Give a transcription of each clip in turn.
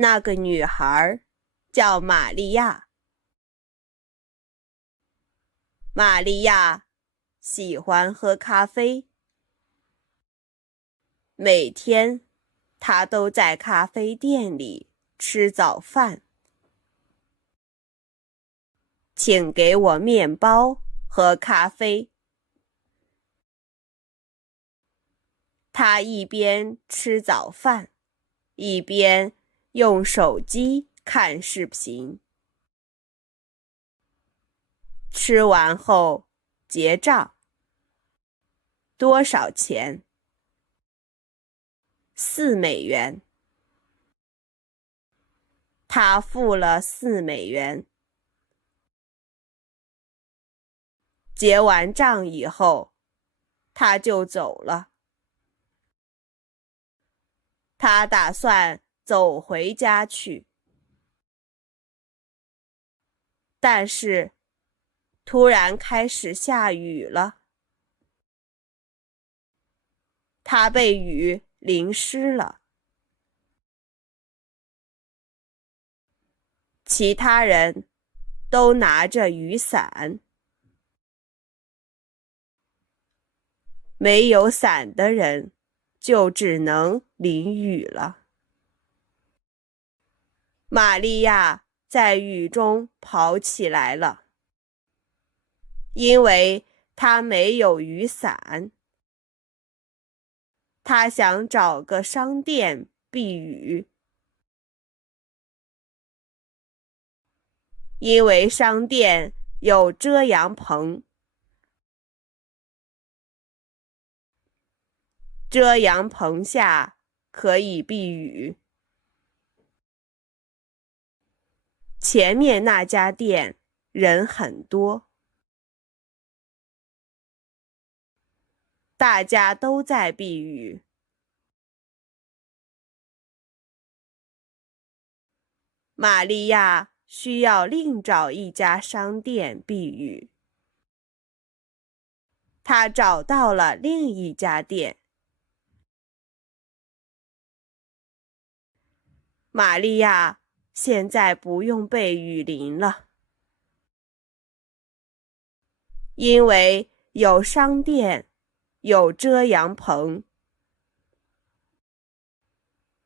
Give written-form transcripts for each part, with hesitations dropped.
那个女孩叫玛利亚。玛利亚喜欢喝咖啡，每天她都在咖啡店里吃早饭。请给我面包和咖啡。她一边吃早饭，一边用手机看视频。吃完后结账。多少钱？4美元。他付了4美元。结完账以后，他就走了。他打算走回家去，但是突然开始下雨了。他被雨淋湿了。其他人都拿着雨伞。没有伞的人就只能淋雨了。玛利亚在雨中跑起来了，因为她没有雨伞。她想找个商店避雨，因为商店有遮阳棚。遮阳棚下可以避雨。前面那家店人很多，大家都在避雨。玛利亚需要另找一家商店避雨。她找到了另一家店。玛利亚现在不用被雨淋了，因为有商店，有遮阳棚。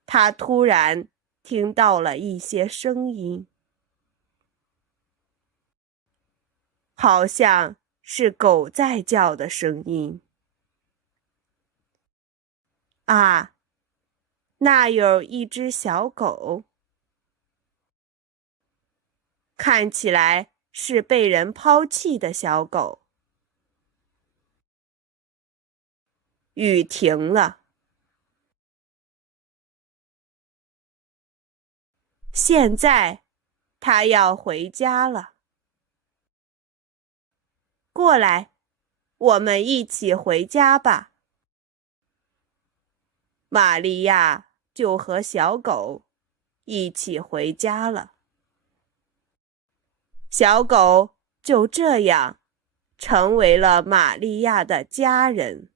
她突然听到了一些声音，好像是狗在叫的声音。啊，那有一只小狗，看起来是被人抛弃的小狗。雨停了，现在它要回家了。过来，我们一起回家吧。玛利亚就和小狗一起回家了。小狗就这样成为了玛利亚的家人。